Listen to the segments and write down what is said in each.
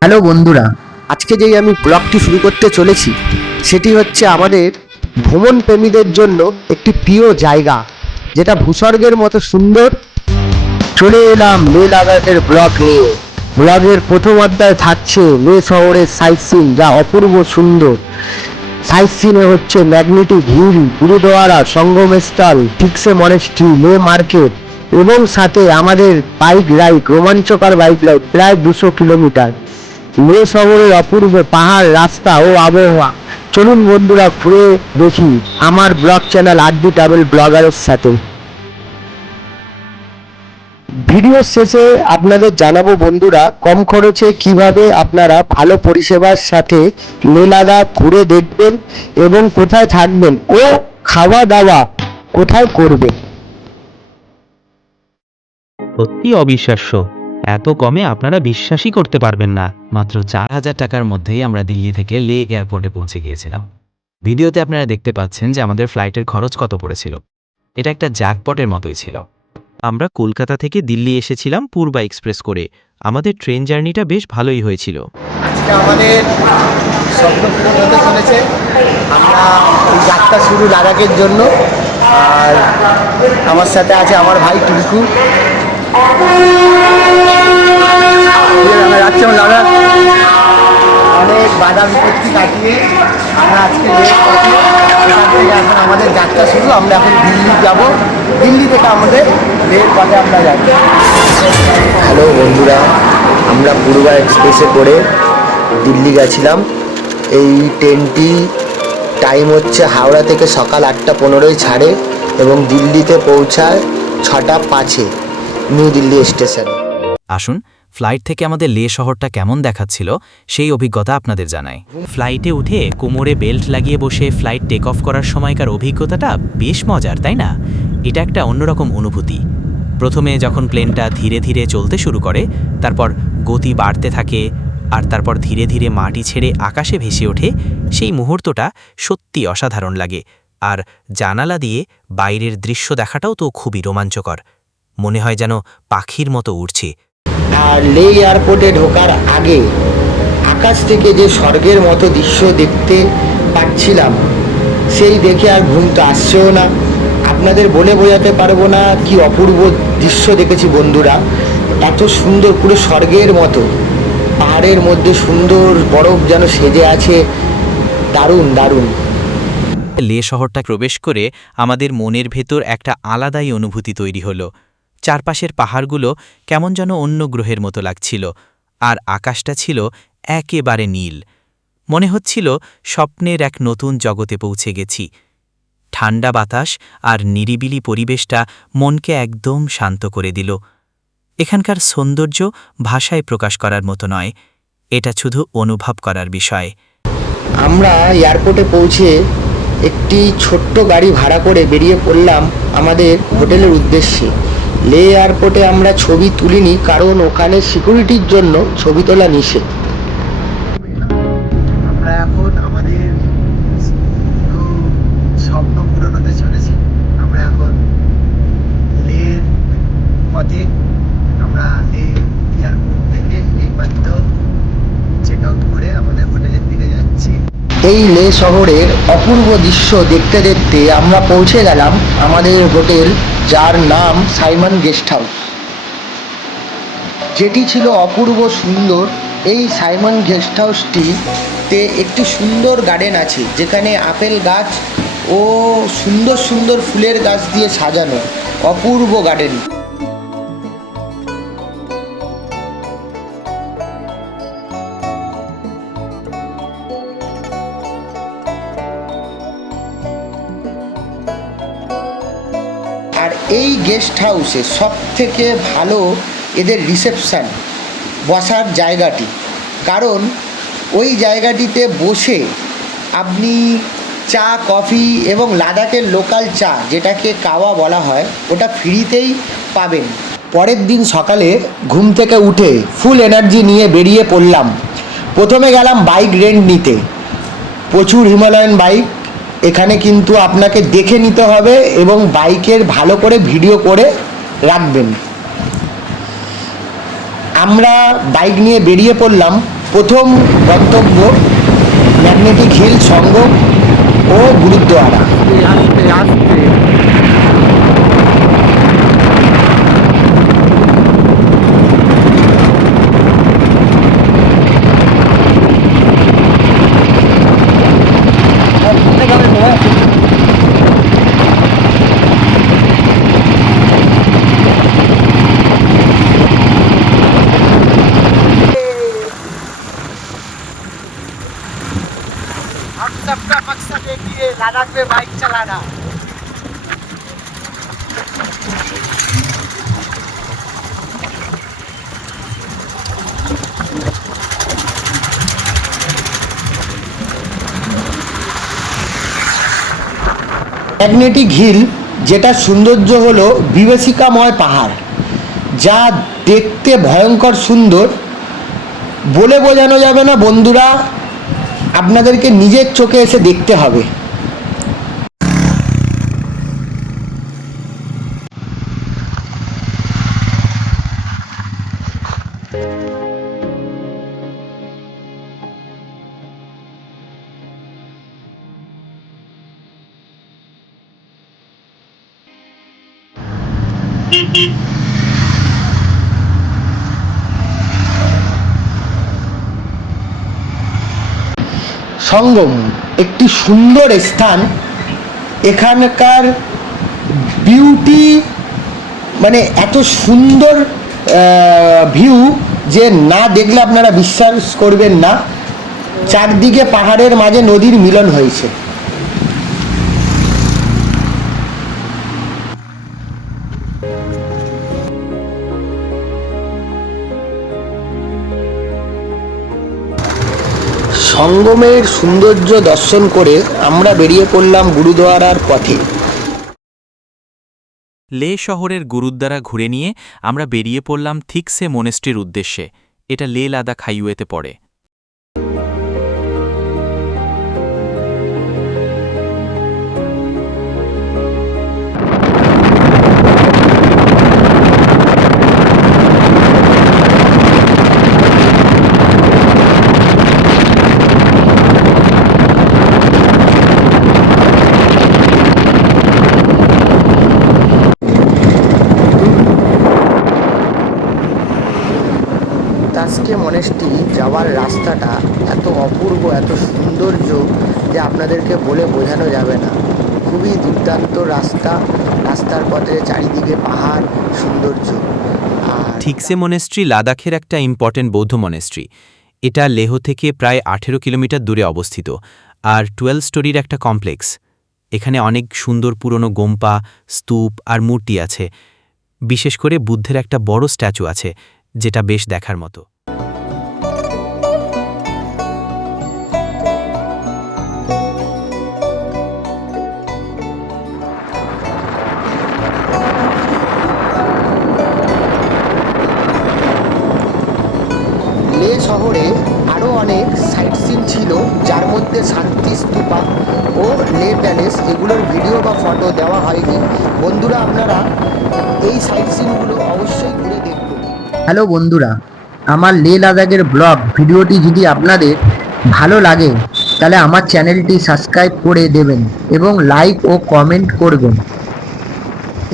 Hello বন্ধুরা, আজকে যেই আমি ব্লগটি শুরু করতে চলেছি, সেটি হচ্ছে আমাদের ভ্রমণ প্রেমীদের জন্য একটি প্রিয় জায়গা, যেটা ভূস্বর্গের মতো সুন্দর। চলে এলাম লে লাদাখের ব্লগ নিয়ে। ব্লগের প্রথম অধ্যায় থাকছে লে শহরের সাইট সিন যা অপূর্ব সুন্দর। সাইট সিনে হচ্ছে ম্যাগনেটিক হিল গুরুদুয়ারা সঙ্গমস্থল ঠিকসে মনেস্ট্রি লে মার্কেট। এবং সাথে আমাদের বাইক রাইড রোমাঞ্চকর বাইক রাইড প্রায় দুশো কিলোমিটার। লে শহরের অপূর্ব পাহাড়, রাস্তা ও আবহাওয়া। চলুন বন্ধুরা, ঘুরে দেখি আমার ব্লগ চ্যানেল আড্ডি ট্রাভেল ব্লগারের সাথে। ভিডিও শেষে আপনাদের জানাব বন্ধুরা, কম খরচে কীভাবে আপনারা ভালো পরিষেবার সাথে লে লাদাখ ঘুরে দেখবেন এবং কোথায় থাকবেন ও খাওয়া দাওয়া কোথায় করবেন। সত্যি অবিশ্বাস্য। এত কমে আপনারা বিশ্বাসই করতে পারবেন না। মাত্র চার হাজার টাকার মধ্যেই আমরা দিল্লি থেকে লে এয়ারপোর্টে পৌঁছে গিয়েছিলাম। ভিডিওতে আপনারা দেখতে পাচ্ছেন যে আমাদের ফ্লাইটের খরচ কত পড়েছিল। এটা একটা জ্যাকপটের মতোই ছিল। আমরা কলকাতা থেকে দিল্লি এসেছিলাম পূর্বা এক্সপ্রেস করে। আমাদের ট্রেন জার্নিটা বেশ ভালোই হয়েছিল। আজকে আমাদের যাত্রা শুরু লাদাখের জন্য, আর আমার সাথে আছে আমার ভাই টিঙ্কু। আমরা আমার লাদাখ অনেক বাধা বিপত্তি কাটিয়ে আমরা আজকে এখান আমাদের যাত্রা শুরু, আমরা এখন দিল্লি যাব। দিল্লি থেকে আমাদের লেট পথে আমরা যাচ্ছি হ্যালো বন্ধুরা, আমরা পূর্বা এক্সপ্রেসে করে দিল্লি গেছিলাম। এই ট্রেনটি টাইম হচ্ছে হাওড়া থেকে সকাল আটটা পনেরোই ছাড়ে এবং দিল্লিতে পৌঁছায় ছটা পাঁচে। New Delhi station. আসুন ফ্লাইট থেকে আমাদের লে শহরটা কেমন দেখাচ্ছিল সেই অভিজ্ঞতা আপনাদের জানাই। ফ্লাইটে উঠে কোমরে বেল্ট লাগিয়ে বসে ফ্লাইট টেক অফ করার সময়কার অভিজ্ঞতাটা বেশ মজার, তাই না? এটা একটা অন্যরকম অনুভূতি। প্রথমে যখন প্লেনটা ধীরে ধীরে চলতে শুরু করে, তারপর গতি বাড়তে থাকে, আর তারপর ধীরে ধীরে মাটি ছেড়ে আকাশে ভেসে ওঠে, সেই মুহূর্তটা সত্যি অসাধারণ লাগে। আর জানালা দিয়ে বাইরের দৃশ্য দেখাটাও তো খুবই রোমাঞ্চকর। মনে হয় যেন পাখির মতো উড়ছে। আর লে এয়ারপোর্টে ঢোকার আগে আকাশ থেকে যে স্বর্গের মতো দৃশ্য দেখতে পাচ্ছিলাম সেই দেখে আর ঘুম তো আসছেও না। আপনাদের বলে বোঝাতে পারব না কি অপূর্ব দৃশ্য দেখেছি বন্ধুরা। এত সুন্দর পুরো স্বর্গের মতো পাহাড়ের মধ্যে সুন্দর বরফ যেন সেজে আছে। দারুণ দারুণ। লে শহরটা প্রবেশ করে আমাদের মনের ভেতর একটা আলাদাই অনুভূতি তৈরি হলো। চারপাশের পাহাড়গুলো কেমন যেন অন্য গ্রহের মতো লাগছিল, আর আকাশটা ছিল একেবারে নীল। মনে হচ্ছিল স্বপ্নের এক নতুন জগতে পৌঁছে গেছি। ঠান্ডা বাতাস আর নিরিবিলি পরিবেশটা মনকে একদম শান্ত করে দিল। এখানকার সৌন্দর্য ভাষায় প্রকাশ করার মতো নয়, এটা শুধু অনুভব করার বিষয়। আমরা এয়ারপোর্টে পৌঁছে একটি ছোট্ট গাড়ি ভাড়া করে বেরিয়ে পড়লাম আমাদের হোটেলের উদ্দেশ্যে। লে এয়ারপোর্টে আমরা ছবি তুলিনি কারণ ওখানে সিকিউরিটির জন্য ছবি তোলা নিষেধ। এই লে শহরের অপূর্ব দৃশ্য দেখতে দেখতে আমরা পৌঁছে গেলাম আমাদের হোটেল, যার নাম সাইমন গেস্ট হাউস। যেটি ছিল অপূর্ব সুন্দর, এই সাইমন গেস্ট হাউসটিতে একটি সুন্দর গার্ডেন আছে, যেখানে আপেল গাছ ও সুন্দর সুন্দর ফুলের গাছ দিয়ে সাজানো অপূর্ব গার্ডেন। গেস্ট হাউসে সব থেকে ভালো এদের রিসেপশান বসার জায়গাটি। কারণ ওই জায়গাটিতে বসে আপনি চা, কফি এবং লাদাখের লোকাল চা, যেটাকে কাওয়া বলা হয়, ওটা ফ্রিতেই পাবেন। পরের দিন সকালে ঘুম থেকে উঠে ফুল এনার্জি নিয়ে বেরিয়ে পড়লাম। প্রথমে গেলাম বাইক রেন্ট নিতে। প্রচুর হিমালয়ান বাইক এখানে কিন্তু আপনাকে দেখে নিতে হবে এবং বাইকের ভালো করে ভিডিও করে রাখবেন। আমরা বাইক নিয়ে বেরিয়ে পড়লাম। প্রথম গন্তব্য ম্যাগনেটিক হিল সঙ্গম ও গুরুদ্বারা। लद्दाख में बाइक चलाना ম্যাগনেটিক হিল যেটা সৌন্দর্য হলো বিভীষিকাময় পাহাড় যা দেখতে ভয়ঙ্কর সুন্দর বলে বোঝানো যাবে না বন্ধুরা আপনাদেরকে নিজের চোখে এসে দেখতে হবে সঙ্গম, একটি সুন্দর স্থান। এখানকার বিউটি মানে এত সুন্দর ভিউ যে না দেখলে আপনারা বিশ্বাস করবেন না। চারদিকে পাহাড়ের মাঝে নদীর মিলন হয়েছে। সঙ্গমের সৌন্দর্য দর্শন করে আমরা বেরিয়ে পড়লাম গুরুদুয়ারার পথে। লে শহরের গুরুদ্বারা ঘুরে নিয়ে আমরা বেরিয়ে পড়লাম থিকসে মনেস্ট্রির উদ্দেশ্যে। এটা লে লাদাখ হাইওয়েতে পড়ে। তাস্কে মনেস্ট্রি যাওয়ার রাস্তাটা এত অপূর্ব, এত সৌন্দর্য যে আপনাদেরকে বলে বোঝানো যাবে না। খুবই দুর্দান্ত রাস্তা, রাস্তার পথে চারিদিকে পাহাড়, সৌন্দর্য। ঠিকসে মনেস্ট্রি লাদাখের একটা ইম্পর্টেন্ট বৌদ্ধ মনেস্ট্রি এটা লেহ থেকে প্রায় আঠেরো কিলোমিটার দূরে অবস্থিত আর টুয়েলভ স্টোরির একটা কমপ্লেক্স এখানে অনেক সুন্দর পুরনো গোম্পা, স্তূপ আর মূর্তি আছে। বিশেষ করে বুদ্ধের একটা বড় স্ট্যাচু আছে, যেটা বেশ দেখার মতো। শহরে আরও অনেক সাইট সিন ছিল, যার মধ্যে শান্তি, স্তূপা ও লে প্যালেস এগুলোর ভিডিও বা ফটো দেওয়া হয়নি। বন্ধুরা, আপনারা এই সাইট সিনগুলো অবশ্যই ঘুরে দেখবেন হ্যালো বন্ধুরা, আমার লে লাদাখের ব্লগ ভিডিওটি যদি আপনাদের ভালো লাগে, তাহলে আমার চ্যানেলটি সাবস্ক্রাইব করে দেবেন এবং লাইক ও কমেন্ট করবেন।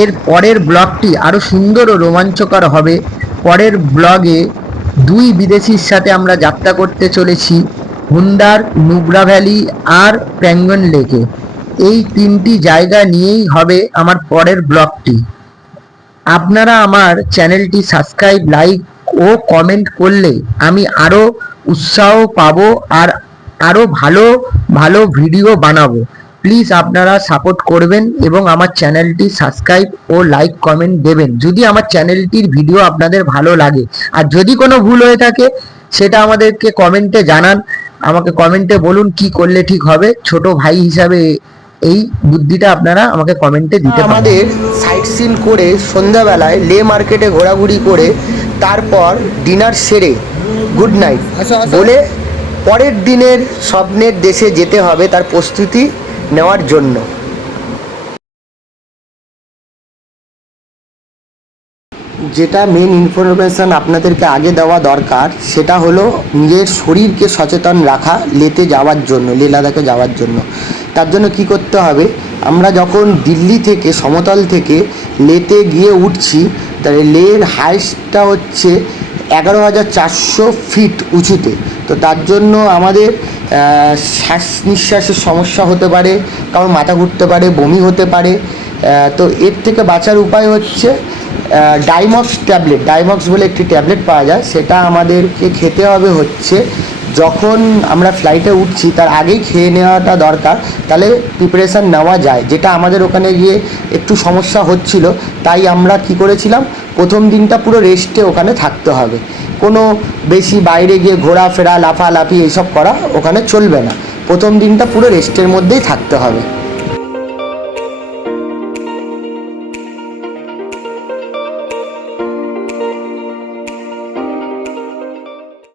এর পরের ব্লগটি আরও সুন্দর ও রোমাঞ্চকর হবে। পরের ব্লগে দুই বিদেশির সাথে আমরা যাত্রা করতে চলেছি হুন্ডার নুব্রা ভ্যালি আর প্যাঙ্গন লেকে। এই তিনটি জায়গা নিয়েই হবে আমার পরের ব্লগটি। আপনারা আমার চ্যানেলটি সাবস্ক্রাইব, লাইক ও কমেন্ট করলে আমি আরও উৎসাহ পাবো আর আরও ভালো ভালো ভিডিও বানাবো। প্লিজ আপনারা সাপোর্ট করবেন এবং আমার চ্যানেলটি সাবস্ক্রাইব ও লাইক কমেন্ট দেবেন। যদি আমার চ্যানেলটির ভিডিও আপনাদের ভালো লাগে। আর যদি কোনো ভুল হয়ে থাকে সেটা আমাদেরকে কমেন্টে জানান। আমাকে কমেন্টে বলুন কি করলে ঠিক হবে। ছোট ভাই হিসাবে এই বুদ্ধিটা আপনারা আমাকে কমেন্টে দিতে আমাদের সাইট সিন করে সন্ধ্যাবেলায় লে মার্কেটে ঘোরাঘুরি করে তারপর ডিনার সেরে গুড নাইট বলে পরের দিনের স্বপ্নের দেশে যেতে হবে তার প্রস্তুতি নেওয়ার জন্য। যেটা মেন ইনফরমেশন আপনাদেরকে আগে দেওয়া দরকার, সেটা হলো নিজের শরীরকে সচেতন রাখা, লেতে যাওয়ার জন্য লে লাদাখে যাওয়ার জন্য। তার জন্য কি করতে হবে? আমরা যখন দিল্লি থেকে, সমতল থেকে লেতে গিয়ে উঠছি, তাহলে লের হাইস্টটা হচ্ছে এগারো হাজার চারশো ফিট উঁচুতে। তো তার জন্য আমাদের শ্বাস নিঃশ্বাসের সমস্যা হতে পারে কারণ মাথা ঘুরতে পারে, বমি হতে পারে তো এর থেকে বাঁচার উপায় হচ্ছে ডাইমক্স ট্যাবলেট ডাইমক্স বলে একটি ট্যাবলেট পাওয়া যায়। সেটা আমাদেরকে খেতে হবে হচ্ছে যখন আমরা ফ্লাইটে উঠছি, তার আগেই খেয়ে নেওয়াটা দরকার। তাহলে প্রিপারেশান নেওয়া যায়। যেটা আমাদের ওখানে গিয়ে একটু সমস্যা হচ্ছিল, তাই আমরা কি করেছিলাম? প্রথম দিনটা পুরো রেস্টে ওখানে থাকতে হবে। কোনো বেশি বাইরে গিয়ে ঘোরাফেরা, লাফালাফি এইসব করা ওখানে চলবে না। প্রথম দিনটা পুরো রেস্টের মধ্যেই থাকতে হবে।